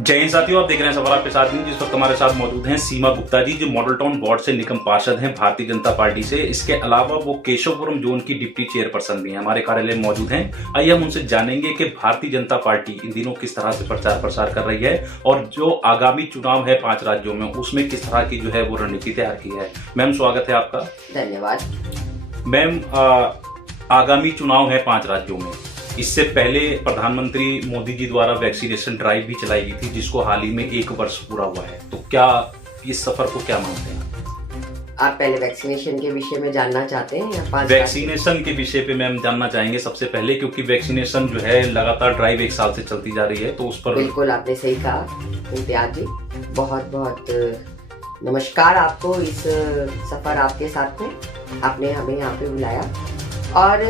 जय हिंद साथियों, आप देख रहे हैं सफर आपके साथ। जिस वक्त हमारे साथ मौजूद हैं सीमा गुप्ता जी, जो मॉडल टाउन वार्ड से निगम पार्षद हैं भारतीय जनता पार्टी से। इसके अलावा वो केशवपुरम जोन की डिप्टी चेयरपर्सन भी हैं, हमारे कार्यालय में मौजूद हैं। आइए हम उनसे जानेंगे कि भारतीय जनता पार्टी इन दिनों किस तरह से प्रचार प्रसार कर रही है और जो आगामी चुनाव है 5 राज्यों में, उसमें किस तरह की जो है वो रणनीति तैयार की है। मैम, स्वागत है आपका। धन्यवाद। मैम, आगामी चुनाव है 5 राज्यों में। इससे पहले प्रधानमंत्री मोदी जी द्वारा वैक्सीनेशन ड्राइव भी चलाई गई थी, जिसको हाल ही में 1 वर्ष पूरा हुआ है। तो क्या इस सफर को क्या मानते हैं आप? पहले वैक्सीनेशन के विषय में जानना चाहते हैं या 5 वैक्सीनेशन के विषय पे मैम जानना चाहेंगे सबसे पहले, क्योंकि वैक्सीनेशन जो है लगातार ड्राइव 1 साल से चलती जा रही है, तो उस पर। बिल्कुल, आपने सही कहा इम्तियाज जी। बहुत बहुत नमस्कार आपको। इस सफर आपके साथ में आपने हमें यहाँ पे बुलाया, और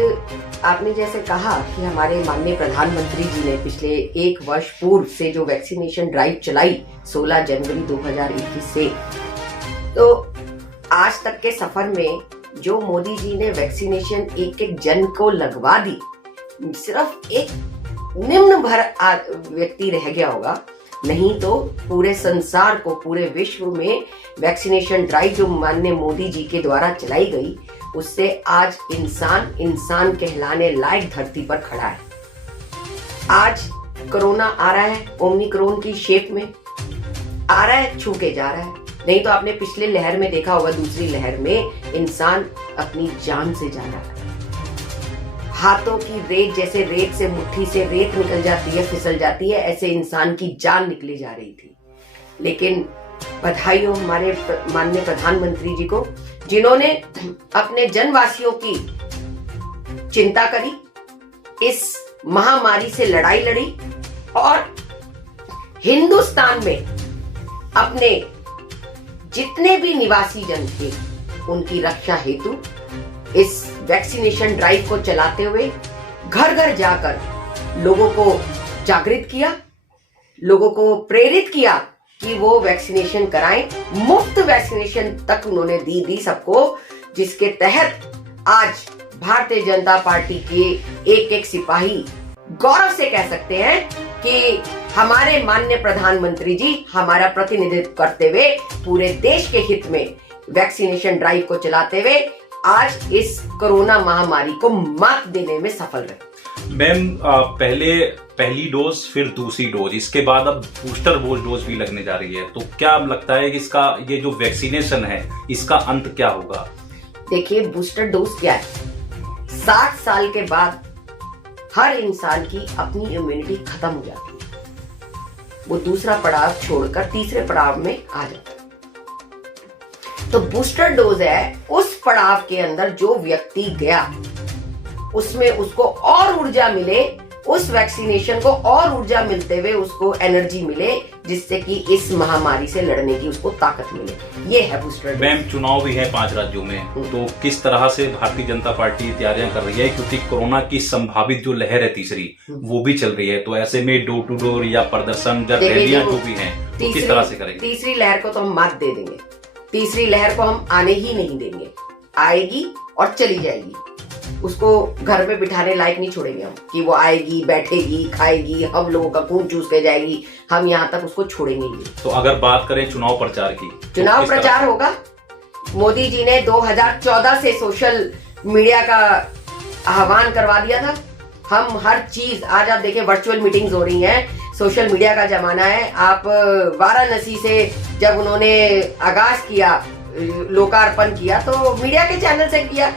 आपने जैसे कहा कि हमारे माननीय प्रधानमंत्री जी ने पिछले 1 वर्ष पूर्व से जो वैक्सीनेशन ड्राइव चलाई 16 जनवरी 2021 से, तो आज तक के सफर में जो मोदी जी ने वैक्सीनेशन एक एक जन को लगवा दी, सिर्फ एक निम्न भर व्यक्ति रह गया होगा, नहीं तो पूरे संसार को, पूरे विश्व में वैक्सीनेशन ड्राइव जो माननीय मोदी जी के द्वारा चलाई गई, उससे आज इंसान कहलाने लायक धरती पर खड़ा है। आज कोरोना आ रहा है ओमिक्रॉन की शेप में, आ रहा है, छू के जा रहा है। नहीं तो आपने पिछले लहर में देखा होगा, दूसरी लहर में इंसान अपनी जान से जा रहा है। हाथों की रेत, जैसे रेत से, मुट्ठी से रेत निकल जाती है, फिसल जाती है, ऐसे इंसान की जान निकली जा रही थी। लेकिन बधाई हो हमारे माननीय प्रधानमंत्री जी को, जिन्होंने अपने जनवासियों की चिंता करी, इस महामारी से लड़ाई लड़ी और हिंदुस्तान में अपने जितने भी निवासी जन थे उनकी रक्षा हेतु इस वैक्सीनेशन ड्राइव को चलाते हुए घर घर जाकर लोगों को जागृत किया, लोगों को प्रेरित किया कि वो वैक्सीनेशन कराएं। मुफ्त वैक्सीनेशन तक उन्होंने दी सबको, जिसके तहत आज भारतीय जनता पार्टी के एक एक सिपाही गौरव से कह सकते हैं कि हमारे माननीय प्रधानमंत्री जी हमारा प्रतिनिधित्व करते हुए पूरे देश के हित में वैक्सीनेशन ड्राइव को चलाते हुए आज इस कोरोना महामारी को मात देने में सफल रहे। मैम, पहली डोज, फिर दूसरी डोज, इसके बाद अब बूस्टर डोज भी लगने जा रही है, तो क्या लगता है कि इसका ये जो वैक्सीनेशन है इसका अंत क्या होगा? देखिए, बूस्टर डोज क्या है? 60 साल के बाद हर इंसान की अपनी इम्यूनिटी खत्म हो जाती है, वो दूसरा पड़ाव छोड़कर तीसरे पड़ाव में आ जाता है। तो बूस्टर डोज है उस पड़ाव के अंदर जो व्यक्ति गया, उसमें उसको और ऊर्जा मिले, उस वैक्सीनेशन को और ऊर्जा मिलते हुए उसको एनर्जी मिले, जिससे कि इस महामारी से लड़ने की उसको ताकत मिले। ये है बूस्टर डोज। मैम, चुनाव भी है 5 राज्यों में, तो किस तरह से भारतीय जनता पार्टी तैयारियां कर रही है? क्योंकि कोरोना की संभावित जो लहर है तीसरी, वो भी चल रही है, तो ऐसे में डोर टू डोर या प्रदर्शन या रैलियां जो भी हैं, तो किस तरह से करेंगे? तीसरी लहर को तो हम मात दे देंगे, तीसरी लहर को हम आने ही नहीं देंगे। आएगी और चली जाएगी, उसको घर में बिठाने लायक नहीं छोड़ेंगे हम कि वो आएगी, बैठेगी, खाएगी, हम लोगों का खून चूस के जाएगी, हम यहाँ तक उसको छोड़ेंगे ही। तो अगर बात करें चुनाव प्रचार की, चुनाव प्रचार होगा। मोदी जी ने 2014 से सोशल मीडिया का आह्वान करवा दिया था। हम हर चीज, आज आप देखें वर्चुअल मीटिंग्स हो रही हैं, सोशल मीडिया का जमाना है। आप वाराणसी से जब उन्होंने आगाज किया, लोकार्पण किया, तो मीडिया के चैनल से किया।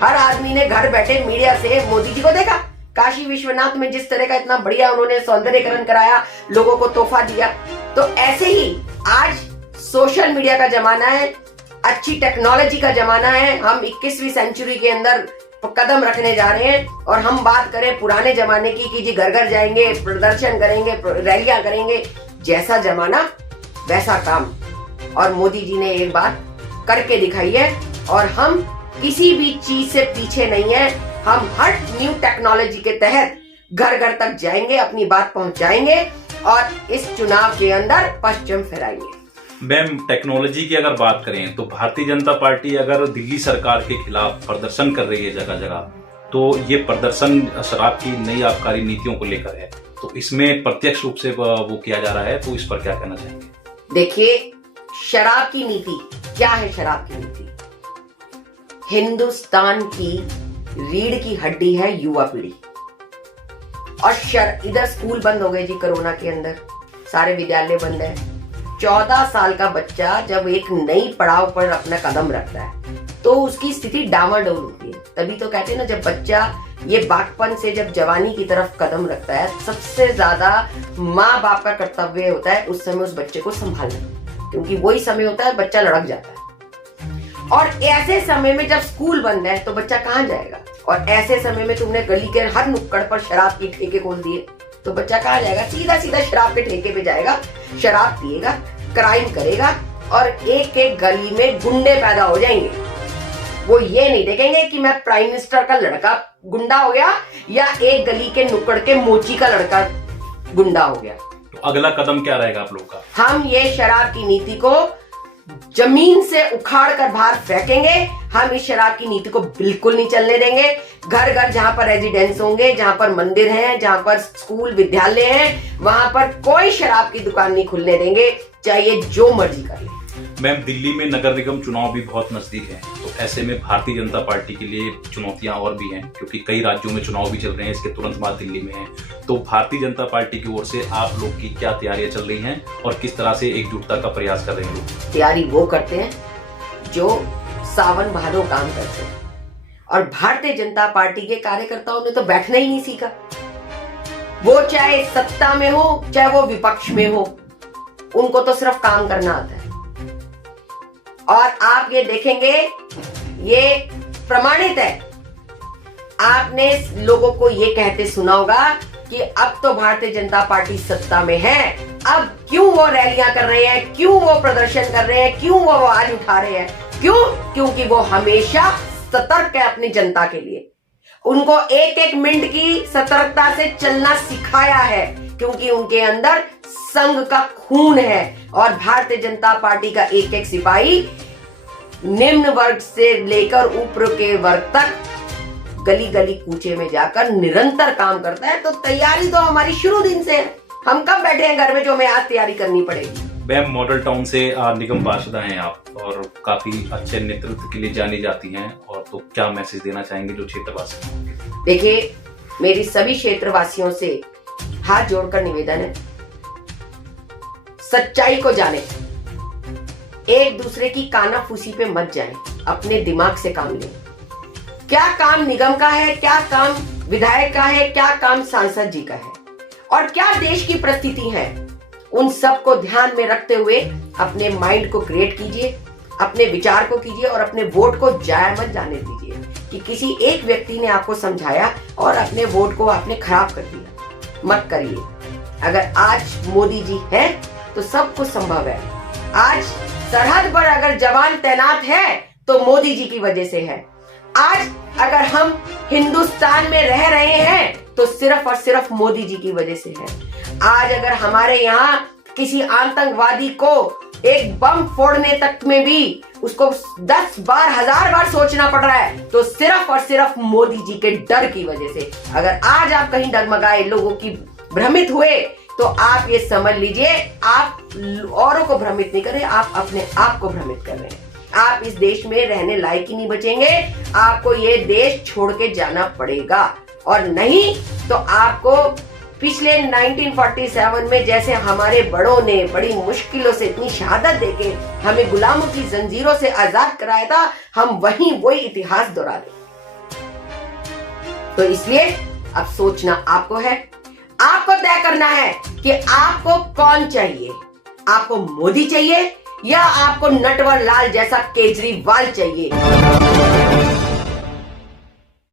हर आदमी ने घर बैठे मीडिया से मोदी जी को देखा। काशी विश्वनाथ में जिस तरह का इतना बढ़िया उन्होंने सौंदर्यीकरण कराया, लोगों को तोहफा दिया, तो ऐसे ही आज सोशल मीडिया का जमाना है, अच्छी टेक्नोलॉजी का जमाना है। हम 21वीं सेंचुरी के अंदर कदम रखने जा रहे हैं, और हम बात करें पुराने जमाने की कि जी घर घर जाएंगे, प्रदर्शन करेंगे, रैलियां करेंगे, जैसा जमाना वैसा काम। और मोदी जी ने एक बात करके दिखाई है, और हम किसी भी चीज से पीछे नहीं है। हम हर न्यू टेक्नोलॉजी के तहत घर घर तक जाएंगे, अपनी बात पहुंचाएंगे और इस चुनाव के अंदर परचम फहराएंगे। मैम, टेक्नोलॉजी की अगर बात करें तो भारतीय जनता पार्टी अगर दिल्ली सरकार के खिलाफ प्रदर्शन कर रही है जगह जगह, तो ये प्रदर्शन शराब की नई आबकारी नीतियों को लेकर है, तो इसमें प्रत्यक्ष रूप से वो किया जा रहा है, तो इस पर क्या कहना चाहेंगे? देखिए, शराब की नीति क्या है? शराब की नीति हिंदुस्तान की रीढ़ की हड्डी है युवा पीढ़ी। और इधर स्कूल बंद हो गए जी, कोरोना के अंदर सारे विद्यालय बंद है। 14 साल का बच्चा जब एक नई पड़ाव पर अपना कदम रखता है तो उसकी स्थिति डामाडोल होती है। तभी तो कहते हैं ना, जब बच्चा ये बाकपन से जब जवानी की तरफ कदम रखता है, सबसे ज्यादा माँ बाप का कर्तव्य होता है उस समय उस बच्चे को संभालना, क्योंकि वही समय होता है बच्चा लड़क जाता है। और ऐसे समय में जब स्कूल बंद है तो बच्चा कहाँ जाएगा? और ऐसे समय में तुमने गली के हर नुक्कड़ पर शराब के ठेके खोल दिए तो बच्चा कहाँ जाएगा? सीधा सीधा शराब के ठेके पे जाएगा, शराब पिएगा, क्राइम करेगा और एक एक गली में गुंडे पैदा हो जाएंगे। वो ये नहीं देखेंगे कि मैं प्राइम मिनिस्टर का लड़का गुंडा हो गया या एक गली के नुक्कड़ के मोची का लड़का गुंडा हो गया। तो अगला कदम क्या रहेगा आप लोग का? हम ये शराब की नीति को जमीन से उखाड़ कर बाहर फेंकेंगे। हम इस शराब की नीति को बिल्कुल नहीं चलने देंगे। घर घर जहां पर रेजिडेंस होंगे, जहां पर मंदिर हैं, जहां पर स्कूल विद्यालय हैं, वहां पर कोई शराब की दुकान नहीं खुलने देंगे, चाहे जो मर्जी कर ले। मैम, दिल्ली में नगर निगम चुनाव भी बहुत नजदीक है, तो ऐसे में भारतीय जनता पार्टी के लिए चुनौतियां और भी हैं, क्योंकि कई राज्यों में चुनाव भी चल रहे हैं, इसके तुरंत बाद दिल्ली में है। तो भारतीय जनता पार्टी की ओर से आप लोग की क्या तैयारियां चल रही हैं और किस तरह से एकजुटता का प्रयास कर रहे हैं लोग? तैयारी वो करते हैं जो सावन भादो काम करते हैं। और भारतीय जनता पार्टी के कार्यकर्ताओं ने तो बैठना ही नहीं सीखा। वो चाहे सत्ता में हो चाहे वो विपक्ष में हो, उनको तो सिर्फ काम करना आता है। और आप ये देखेंगे, ये प्रमाणित है, आपने लोगों को ये कहते सुना होगा कि अब तो भारतीय जनता पार्टी सत्ता में है, अब क्यों वो रैलियां कर रहे हैं, क्यों वो प्रदर्शन कर रहे हैं, क्यों वो आवाज उठा रहे हैं? क्यों? क्योंकि वो हमेशा सतर्क है अपनी जनता के लिए। उनको एक एक मिनट की सतर्कता से चलना सिखाया है, क्योंकि उनके अंदर संघ का खून है। और भारतीय जनता पार्टी का एक एक सिपाही निम्न वर्ग से लेकर ऊपर के वर्ग तक गली गली कूचे में जाकर निरंतर काम करता है। तो तैयारी तो हमारी शुरू दिन से है। हम कब बैठे हैं घर में जो हमें आज तैयारी करनी पड़ेगी? मैम, मॉडल टाउन से निगम पार्षदा हैं आप और काफी अच्छे नेतृत्व के लिए जानी जाती हैं, और तो क्या मैसेज देना चाहेंगे जो क्षेत्रवासी? देखिए, मेरी सभी क्षेत्रवासियों से हाथ जोड़कर निवेदन है, सच्चाई को जाने, एक दूसरे की कानाफूसी पे मत जाएं, अपने दिमाग से काम लें। क्या काम निगम का है, क्या काम विधायक का है, क्या काम सांसद जी का है, और क्या देश की परिस्थिति है, उन सब को ध्यान में रखते हुए अपने माइंड को क्रिएट कीजिए, अपने विचार को कीजिए और अपने वोट को जाया मत जाने दीजिए कि किसी एक व्यक्ति ने आपको समझाया और अपने वोट को आपने खराब कर दिया। मत करिए। अगर आज मोदी जी है तो सब कुछ संभव है। आज सरहद पर अगर जवान तैनात है तो मोदी जी की वजह से है। आज अगर हम हिंदुस्तान में रह रहे हैं तो सिर्फ और सिर्फ मोदी जी की वजह से है। आज अगर हमारे यहाँ किसी आतंकवादी को एक बम फोड़ने तक में भी उसको 10 बार 1000 बार सोचना पड़ रहा है तो सिर्फ और सिर्फ मोदी जी के डर की वजह से। अगर आज आप कहीं डगमगाए, लोगों की भ्रमित हुए, तो आप ये समझ लीजिए आप औरों को भ्रमित नहीं कर रहे, आप अपने आप को भ्रमित कर रहे हैं। आप इस देश में रहने लायक ही नहीं बचेंगे। आपको ये देश छोड़ के जाना पड़ेगा, और नहीं तो आपको पिछले 1947 में जैसे हमारे बड़ों ने बड़ी मुश्किलों से इतनी शहादत देके हमें गुलामों की जंजीरों से आजाद कराया था, हम वही इतिहास दोहरा दें। तो इसलिए अब सोचना आपको है, आपको तय करना है कि आपको कौन चाहिए। आपको मोदी चाहिए या आपको नटवर लाल जैसा केजरीवाल चाहिए?